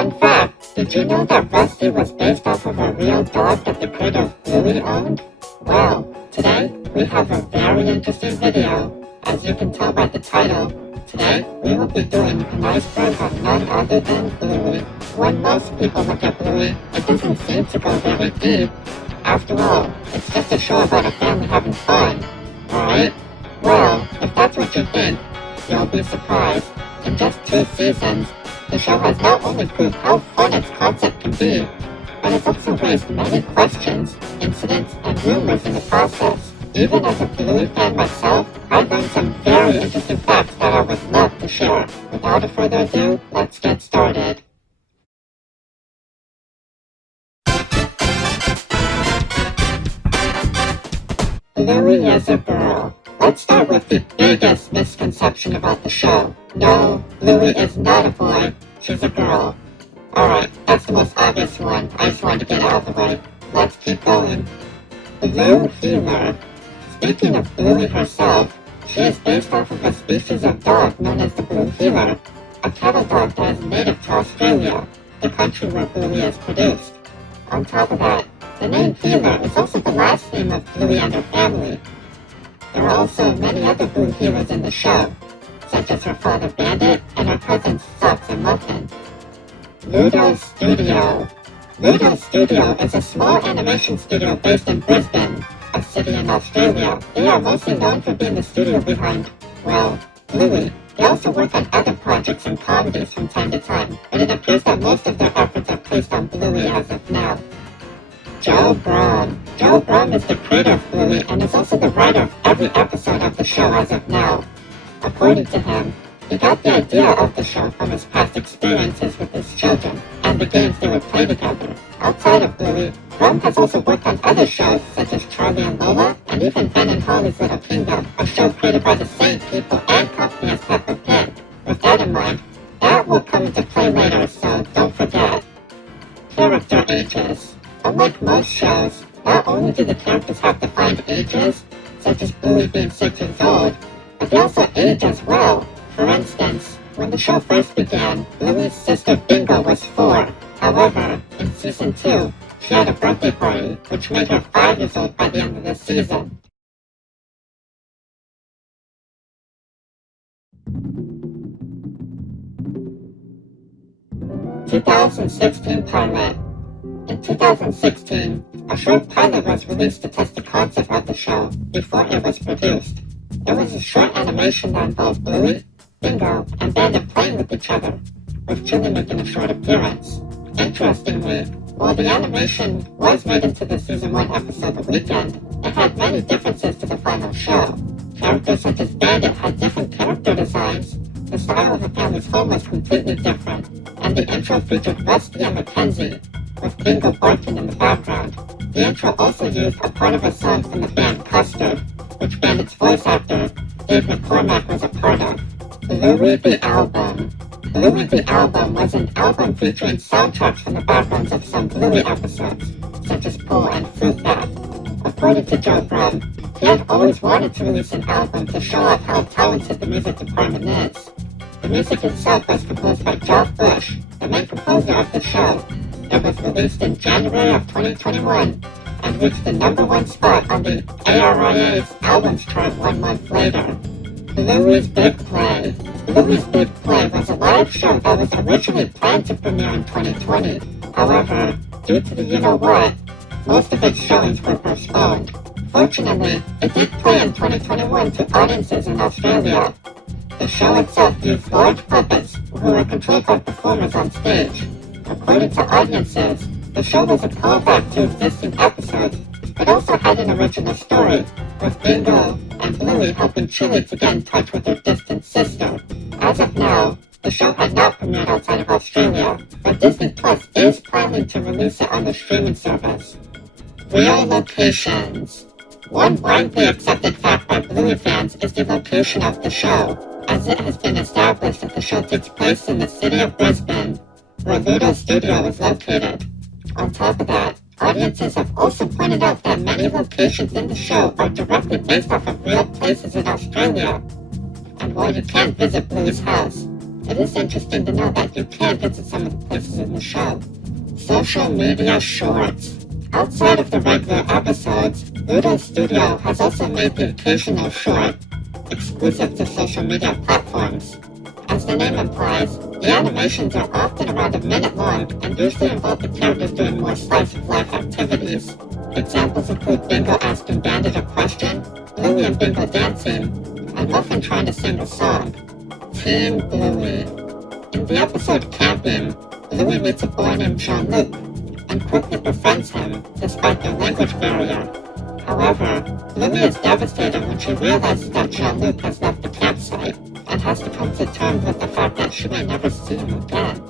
Fun fact, did you know that Rusty was based off of a real dog that the creator of Bluey owned? Well, today we have a very interesting video. As you can tell by the title, today we will be doing an iceberg on none other than Bluey. When most people look at Bluey, it doesn't seem to go very deep. After all, it's just a show about a family having fun, right? Well, if that's what you think, you'll be surprised. In just 2 seasons, the show has not only proved how fun its concept can be, but it's also raised many questions, incidents, and rumors in the process. Even as a Bluey fan myself, I learned some very interesting facts that I would love to share. Without further ado, let's get started. Bluey is a girl. Let's start with the biggest misconception about the show. No, Bluey is not a boy, she's a girl. Alright, that's the most obvious one. I just wanted to get out of the way. Let's keep going. Blue Heeler. Speaking of Bluey herself, she is based off of a species of dog known as the Blue Heeler, a cattle dog that is native to Australia, the country where Bluey is produced. On top of that, the name Heeler is also the last name of Bluey and her family. There are also many other Blue Heelers in the show, such as her father Bandit and her cousins Socks and Muffin. Ludo Studio. Ludo Studio is a small animation studio based in Brisbane, a city in Australia. They are mostly known for being the studio behind, well, Bluey. They also work on other projects and comedies from time to time, but it appears that most of their efforts are placed on Bluey as of now. Joe Brum. Joe Brum is the creator of Bluey and is also the writer of every episode of the show as of now. According to him, he got the idea of the show from his past experiences with his children and the games they would play together. Outside of Bluey, Brum has also worked on other shows such as Charlie and Lola and even Ben and Holly's Little Kingdom, a show created by the same people and company as Peppa Pig. With that in mind, that will come into play later, so don't forget. Character ages. Unlike most shows, not only do the characters have defined ages, such as Bluey being 6 years old, but they also age as well. For instance, when the show first began, Bluey's sister Bingo was 4. However, in season 2, she had a birthday party, which made her 5 years old by the end of the season. (2016) pilot. In 2016, a short pilot was released to test the concept of the show before it was produced. It was a short animation that involved Bluey, Bingo, and Bandit playing with each other, with Chili making a short appearance. Interestingly, while the animation was made into the season 1 episode The Weekend, it had many differences to the final show. Characters such as Bandit had different character designs, the style of the family's home was completely different, and the intro featured Rusty and Mackenzie, with Bingo barking in the background. The intro also used a part of a song from the band Custard, which Bandit's voice actor, Dave McCormack, was a part of. Bluey the Album. Bluey the Album was an album featuring soundtracks from the backgrounds of some Bluey episodes, such as Pull and Fruit Bat. According to Joe Brum, he had always wanted to release an album to show off how talented the music department is. The music itself was composed by Geoff Bush, the main composer of the show. It was released in January of 2021 and reached the #1 spot on the ARIA's albums chart 1 month later. Bluey's Big Play. Bluey's Big Play was a live show that was originally planned to premiere in 2020. However, due to the you-know-what, most of its showings were postponed. Fortunately, it did play in 2021 to audiences in Australia. The show itself used large puppets who were controlled by performers on stage. According to audiences, the show was a callback to existing episodes, but also had an original story, with Bingo and Bluey helping Chili to get in touch with her distant sister. As of now, the show had not premiered outside of Australia, but Disney Plus is planning to release it on the streaming service. Real locations. One widely accepted fact by Bluey fans is the location of the show, as it has been established that the show takes place in the city of Brisbane, where Ludo Studio is located. On top of that, audiences have also pointed out that many locations in the show are directly based off of real places in Australia. And while you can't visit Bluey's house, it is interesting to know that you can visit some of the places in the show. Social media shorts. Outside of the regular episodes, Ludo's studio has also made the occasional short, exclusive to social media platforms. As the name implies, the animations are often around a minute long and usually involve the characters doing more slice-of-life activities. Examples include Bingo asking Bandit a question, Bluey and Bingo dancing, and Muffin trying to sing a song. Team Bluey. In the episode Camping, Bluey meets a boy named Jean-Luc and quickly befriends him despite their language barrier. However, Bluey is devastated when she realizes that Jean-Luc has left the campsite and has to come to terms with the fact that she may never see him again.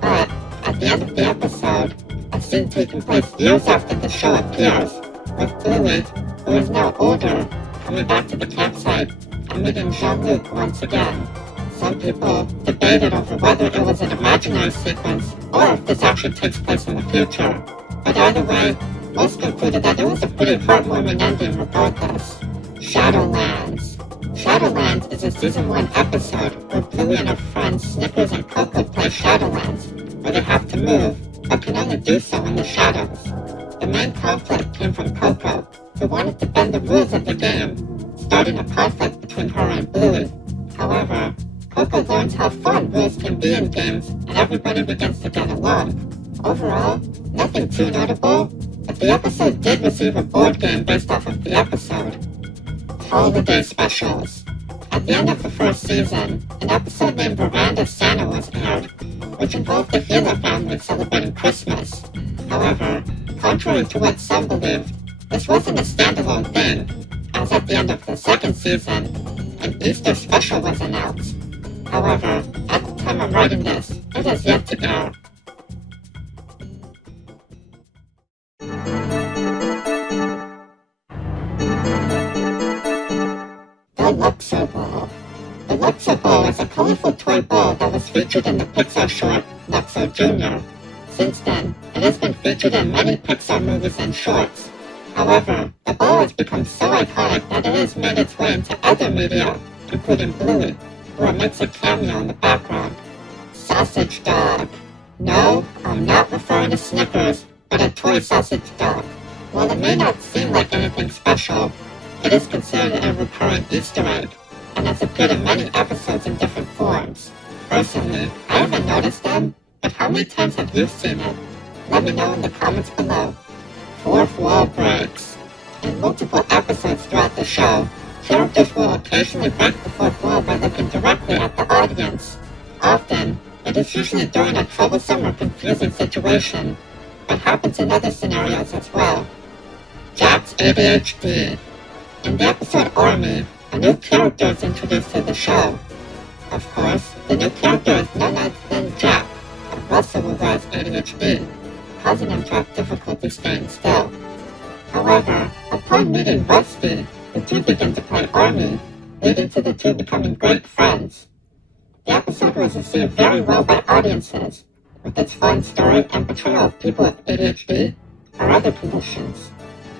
But, at the end of the episode, a scene taking place years after the show appears, with Bluey, who is now older, coming back to the campsite and meeting Jean-Luc once again. Some people debated over whether it was an imaginary sequence or if this actually takes place in the future. But either way, most concluded that it was a pretty heartwarming ending regardless. Shadowlands. Shadowlands is a Season 1 episode where Bluey and her friends Snickers and Coco play Shadowlands, where they have to move, but can only do so in the shadows. The main conflict came from Coco, who wanted to bend the rules of the game, starting a conflict between her and Bluey. However, Coco learns how fun rules can be in games, and everybody begins to get along. Overall, nothing too notable, but the episode did receive a board game based off of the episode. Holiday specials. At the end of the first season, an episode named Veranda Santa was aired, which involved the Healer family celebrating Christmas. However, contrary to what some believed, this wasn't a standalone thing, as at the end of the second season, an Easter special was announced. However, at the time I'm writing this, it has yet to air. The Luxor Ball. The Luxor Ball is a colorful toy ball that was featured in the Pixar short Luxor Jr. Since then, it has been featured in many Pixar movies and shorts. However, the ball has become so iconic that it has made its way into other media, including Bluey, where it makes a cameo in the background. Sausage Dog. No, I'm not referring to Snickers, but a toy sausage dog. While it may not seem like anything special, it is considered a recurring Easter egg, and has appeared in many episodes in different forms. Personally, I haven't noticed them, but how many times have you seen it? Let me know in the comments below. Fourth wall breaks. In multiple episodes throughout the show, characters will occasionally break the fourth wall by looking directly at the audience. Often, it is usually during a troublesome or confusing situation, but happens in other scenarios as well. Jack's ADHD. In the episode Army, a new character is introduced to the show. Of course, the new character is none other than Jack, a Russell who has ADHD, causing him to have difficulty staying still. However, upon meeting Rusty, the two begin to play Army, leading to the two becoming great friends. The episode was received very well by audiences, with its fun story and portrayal of people with ADHD or other conditions.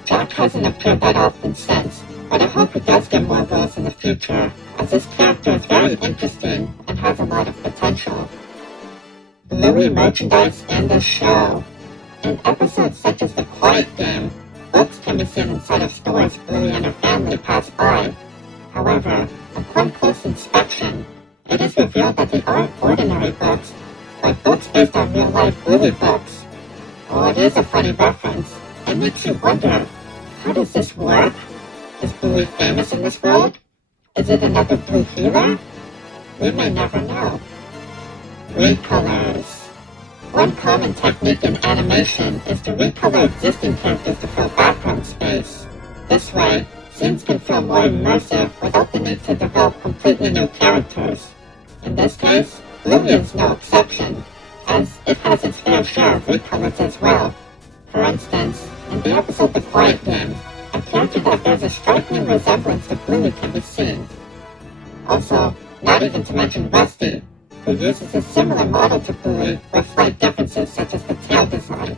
Jack hasn't appeared that often since, but I hope he does get more roles in the future, as this character is very interesting and has a lot of potential. Bluey merchandise in the show. In episodes such as The Quiet Game, books can be seen inside of stores Bluey and her family pass by. However, upon close inspection, it is revealed that they aren't ordinary books, but books based on real-life Bluey books. Oh, it is a funny reference. It makes you wonder, how does this work? Is Bluey famous in this world? Is it another Blue healer? We may never know. Recolors. One common technique in animation is to recolor existing characters to fill background space. This way, scenes can feel more immersive without the need to develop completely new characters. In this case, Bluey is no exception, as it has its fair share of recolors as well. For instance, in the episode The Quiet Game, a character that bears a striking resemblance to Bluey can be seen. Also, not even to mention Rusty, who uses a similar model to Bluey with slight differences such as the tail design.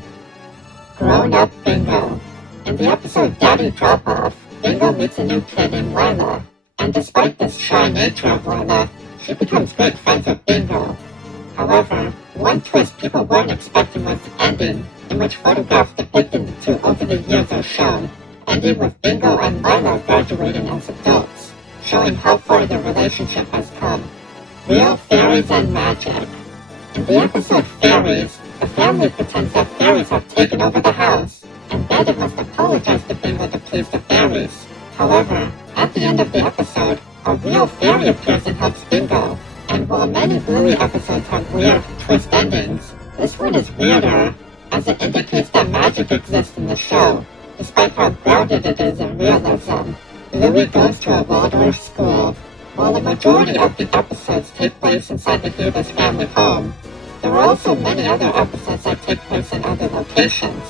Grown-up Bingo. In the episode Daddy Drop-Off, Bingo meets a new kid named Lila, and despite the shy nature of Lila, she becomes great friends with Bingo. However, one twist people weren't expecting was the ending, in which photographs depicting the two over the years are shown, ending with Bingo and Lila graduating as adults, showing how far their relationship has come. Real fairies and magic. In the episode Fairies, the family pretends that fairies have taken over the house, and Betty must apologize to Bingo to please the fairies. However, at the end of the episode, a real fairy appears and helps Bingo, and while many Bluey episodes have weird twist endings, this one is weirder, as it indicates that magic exists in the show, despite how grounded it is in realism. Bluey goes to a Waldorf school. While the majority of the episodes take place inside the Huber's family home, there are also many other episodes that take place in other locations.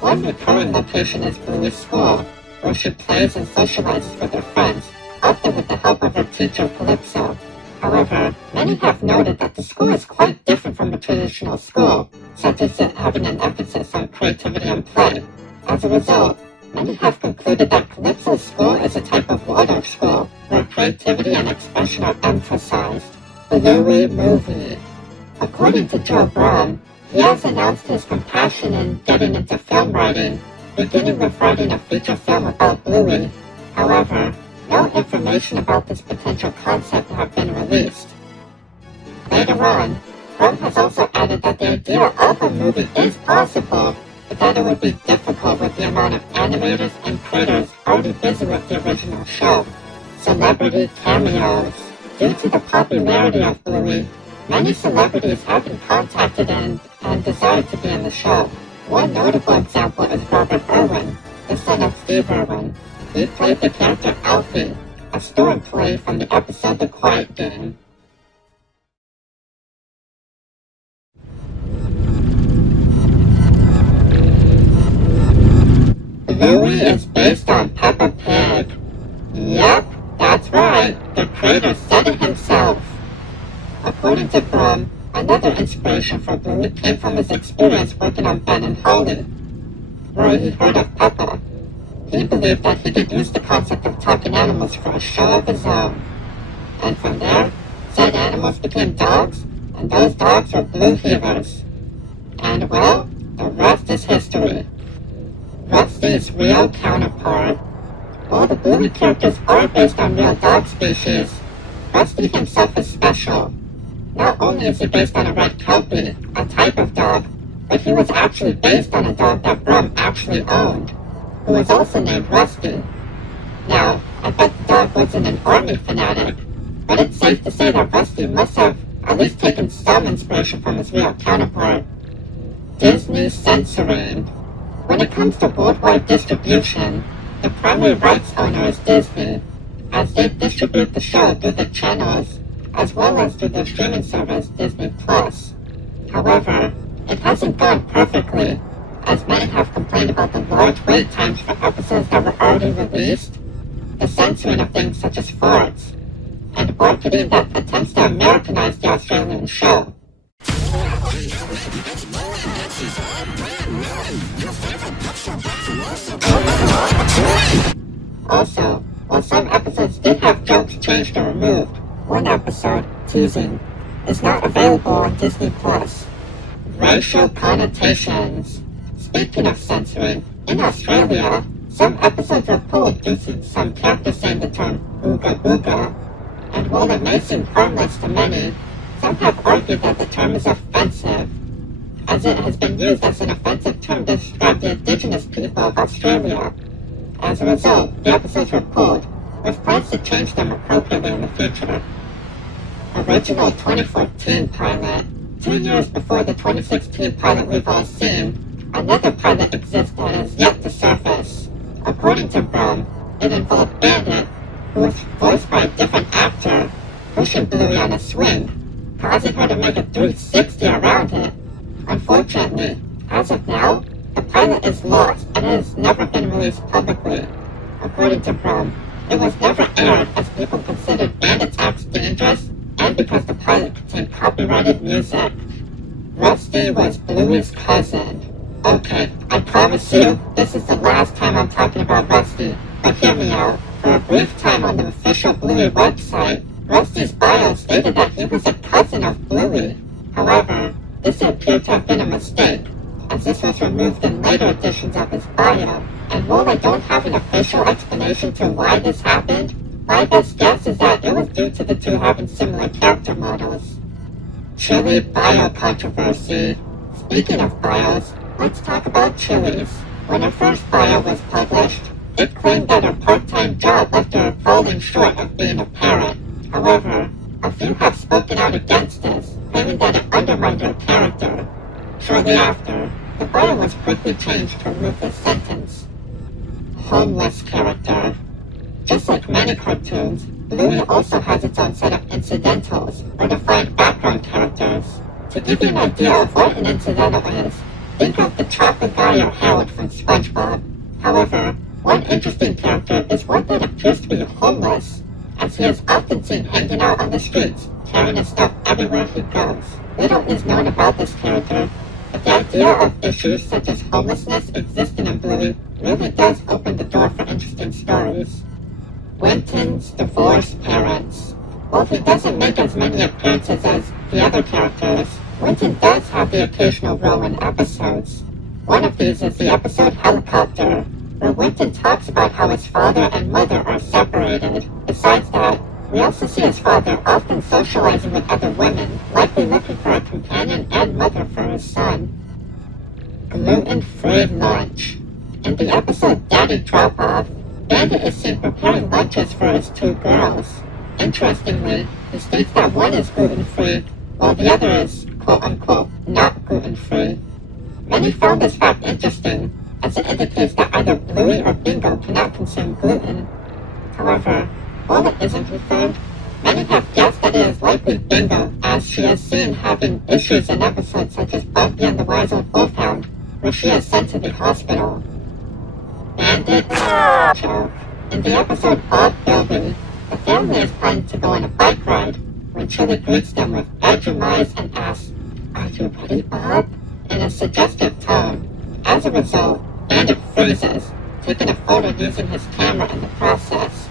One recurring location is Bluey's school, where she plays and socializes with her friends, often with the help of her teacher Calypso. However, many have noted that the school is quite different from a traditional school, such as it having an emphasis on creativity and play. As a result, many have concluded that Calypso's school is a type of Waldorf school, where creativity and expression are emphasized. Bluey movie. According to Joe Brown, he has announced his compassion in getting into film writing, beginning with writing a feature film about Bluey. However, no information about this potential concept have been released. Later on, Brown has also added that the idea of a movie is possible, but that it would be difficult with the amount of animators and creators already busy with the original show. Celebrity cameos. Due to the popularity of Bluey, many celebrities have been contacted and desired to be in the show. One notable example is Robert Irwin, the son of Steve Irwin. He played the character Alfie, a store employee from the episode The Quiet Game. Bluey is based on Peppa Pig. Yep, that's right, the creator said it himself. According to Brum, another inspiration for Bluey came from his experience working on Ben and Holly, where he heard of Peppa. He believed that he could use the concept of talking animals for a show of his own. And from there, said animals became dogs, and those dogs were Blue Healers. And well, the rest is history. Rusty's real counterpart. While the Bluey characters are based on real dog species, Rusty himself is special. Not only is he based on a red Kelpie, a type of dog, but he was actually based on a dog that Brum actually owned, who was also named Rusty. Now, I bet the dog wasn't an army fanatic, but it's safe to say that Rusty must have at least taken some inspiration from his real counterpart. Disney censoring. When it comes to worldwide distribution, the primary rights owner is Disney, as they distribute the show through the channels, as well as through their streaming service Disney+. However, it hasn't gone perfectly, as many have complained about the large wait times for episodes that were already released, the censoring of things such as farts, and marketing that attempts to Americanize the Australian show. Also, while some episodes did have jokes changed or removed, one episode, Teasing, is not available on Disney+. Racial connotations. Speaking of censoring, in Australia, some episodes were pulled due to some characters saying the term ooga booga, and while it may seem harmless to many, some have argued that the term is offensive, as it has been used as an offensive term to describe the indigenous people of Australia. As a result, the episodes were pulled, with plans to change them appropriately in the future. Original 2014 pilot. 2 years before the 2016 pilot we've all seen, another pilot exists that has yet to surface. According to Brum, it involved Bandit, who was voiced by a different actor, pushing Bluey on a swing, causing her to make a 360 around it. Unfortunately, as of now, the pilot is lost and it has never been released publicly. According to Brum, it was never aired as people considered Bandit's acts dangerous and because the pilot contained copyrighted music. Rusty was Bluey's cousin. Okay, I promise you, this is the last time I'm talking about Rusty, but hear me out. For a brief time on the official Bluey website, Rusty's bio stated that he was a cousin of Bluey. However, this appeared to have been a mistake, as this was removed in later editions of his bio, and while I don't have an official explanation to why this happened, my best guess is that it was due to the two having similar character models. Chili bio controversy. Speaking of bios, let's talk about Chili's. When her first bio was published, it claimed that her part-time job left her falling short of being a parent. However, a few have spoken out against this, claiming that it undermined her character. Shortly after, the bio was quickly changed to remove this sentence. Homeless character. Just like many cartoons, Bluey also has its own set of incidentals, or defined background characters. To give you an idea of what an incidental is, think of the chocolate guy or Harold from SpongeBob. However, one interesting character is one that appears to be homeless, as he is often seen hanging out on the streets, carrying his stuff everywhere he goes. Little is known about this character, but the idea of issues such as homelessness existing in Bluey really does open the door for interesting stories. Winton's divorced parents. While he doesn't make as many appearances as the other characters, Winton does have the occasional role in episodes. One of these is the episode Helicopter, where Winton talks about how his father and mother are separated. Besides that, we also see his father often socializing with other women, likely looking for a companion and mother for his son. Gluten-free lunch. In the episode Daddy Drop-Off, Bandit is seen preparing lunches for his two girls. Interestingly, he states that one is gluten-free, while the other is, quote-unquote, not gluten-free. Many found this fact interesting, as it indicates that either Bluey or Bingo cannot consume gluten. However, while it isn't confirmed, many have guessed that it is likely Bingo, as she is seen having issues in episodes such as Bumpy and the Wise Old Wolfhound, where she is sent to the hospital. Bandit joke. In the episode Bob Bilby, the family is planning to go on a bike ride, when Chili greets them with Edgemize and asks, "Are you ready, Bob?" in a suggestive tone. As a result, Bandit freezes, taking a photo using his camera in the process.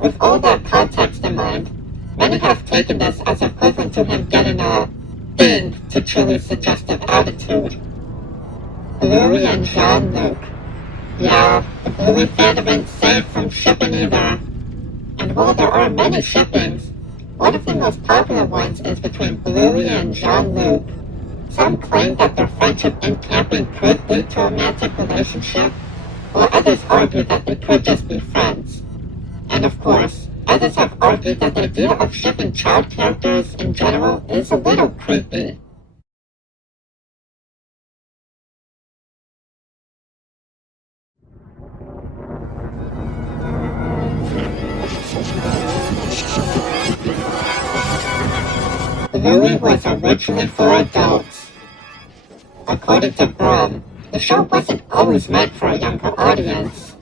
With all that context in mind, many have taken this as equivalent to him getting a ding to Chili's suggestive attitude. Bluey and Jean-Luc. Yeah, the Bluey fandom ain't safe from shipping either. And while there are many shippings, one of the most popular ones is between Bluey and Jean-Luc. Some claim that their friendship in camping could lead to a romantic relationship, while others argue that they could just be friends. And of course, others have argued that the idea of shipping child characters in general is a little creepy. Bluey was originally for adults. According to Brum, the show wasn't always meant for a younger audience.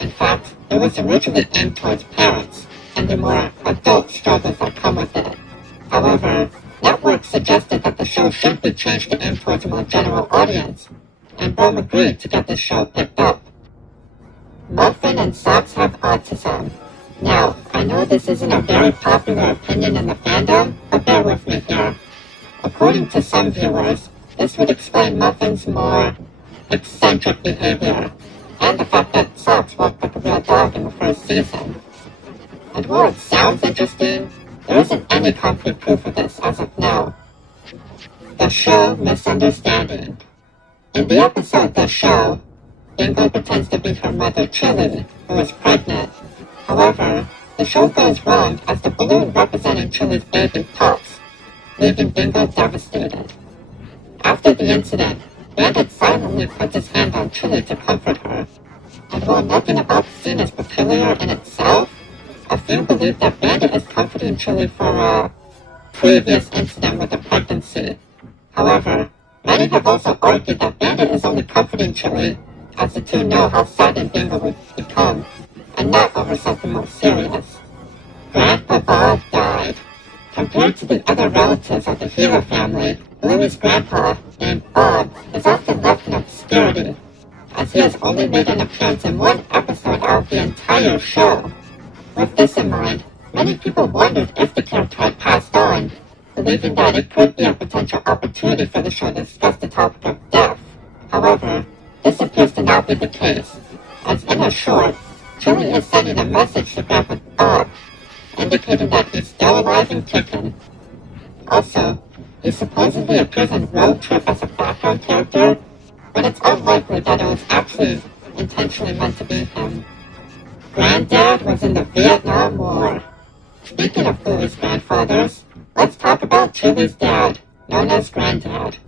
In fact, it was originally aimed towards parents, and the more adult struggles that come with it. However, networks suggested that the show should be changed to aim towards a more general audience, and Brum agreed to get the show picked up. Muffin and Socks have autism. Now, I know this isn't a very popular opinion in the fandom, but bear with me here. According to some viewers, this would explain Muffin's more eccentric behavior, and the fact that Socks walked like a real dog in the first season. And while it sounds interesting, there isn't any concrete proof of this as of now. The show misunderstanding. In the episode The Show, Bingo pretends to be her mother Chili, who is pregnant. However, the show goes wrong as the balloon representing Chili's baby pops, leaving Bingo devastated. After the incident, Bandit silently puts his hand on Chili to comfort her, and while nothing about the scene is peculiar in itself, a few believe that Bandit is comforting Chili for a previous incident with the pregnancy. However, many have also argued that Bandit is only comforting Chili as the two know how saddened Bingo would become, and not over something more serious. Grandpa Bob died. Compared to the other relatives of the Healer family, Bluey's grandpa, named Bob, is often left in obscurity, as he has only made an appearance in one episode out of the entire show. With this in mind, Many people wondered if the character had passed on, believing that it could be a potential opportunity for the show to discuss the topic of death. However, this appears to not be the case, as in a short, Chili is sending a message to Grandpa Bob, indicating that he's still alive and kicking. Also, he supposedly appears in Road Trip as a background character, but it's unlikely that it was actually intentionally meant to be him. Granddad was in the Vietnam War. Speaking of Bluey's grandfathers, let's talk about Chili's dad, known as Granddad.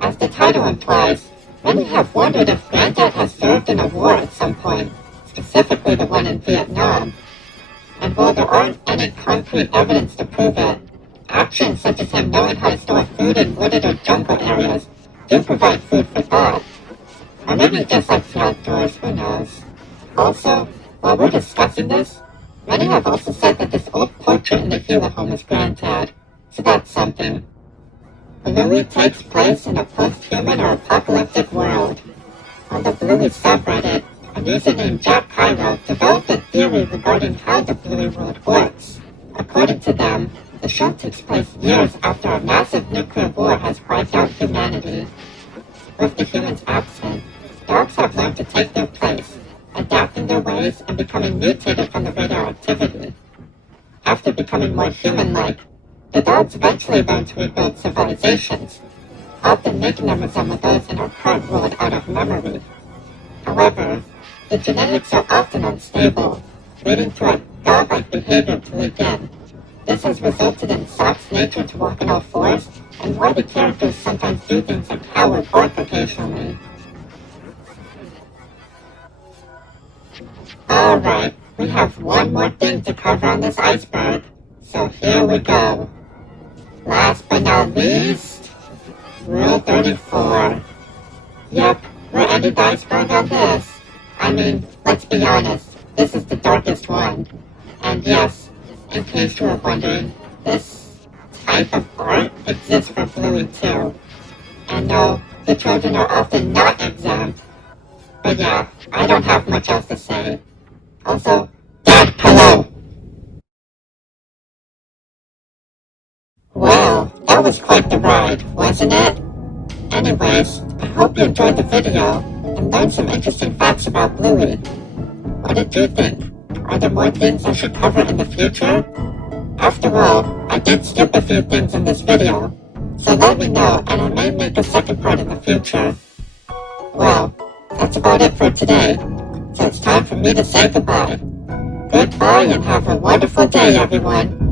As the title implies, many have wondered if Granddad has served in a war at some point, specifically the one in Vietnam. And while there aren't any concrete evidence to prove it, actions such as him knowing how to store food in wooded or jungle areas do provide food for thought. Or maybe just like the outdoors, who knows. Also, while we're discussing this, many have also said that this old portrait in the Gila home is Granddad, so that's something. Bluey takes place in a post-human or apocalyptic world. On the Bluey subreddit, a user named Jack Cairo developed a theory regarding how the Bluey world works. According to them, the show takes place years after a massive nuclear war has wiped out humanity. With the humans absent, dogs have learned to take their place, adapting their ways and becoming mutated from the radioactivity. After becoming more human-like, the dogs eventually learn to rebuild civilizations, often making them resemble those in our current world out of memory. However, the genetics are often unstable, leading to a dog-like behavior to leak in. This has resulted in Sock's nature to walk on all fours, and why the characters sometimes do things like howl or bark occasionally. Alright, we have one more thing to cover on this iceberg, so here we go. Last but not least, Rule 34. Yep, we're ending the iceberg on this. I mean, let's be honest, this is the darkest one. And yes, in case you were wondering, this type of art exists for Bluey too. And no, the children are often not exempt. But yeah, I don't have much else to say. Also, Dad, hello! Well, that was quite the ride, wasn't it? Anyways, I hope you enjoyed the video and learned some interesting facts about Bluey. What did you think? Are there more things I should cover in the future? After all, I did skip a few things in this video, so let me know and I may make a second part in the future. Well, that's about it for today, so it's time for me to say goodbye. Goodbye and have a wonderful day, everyone.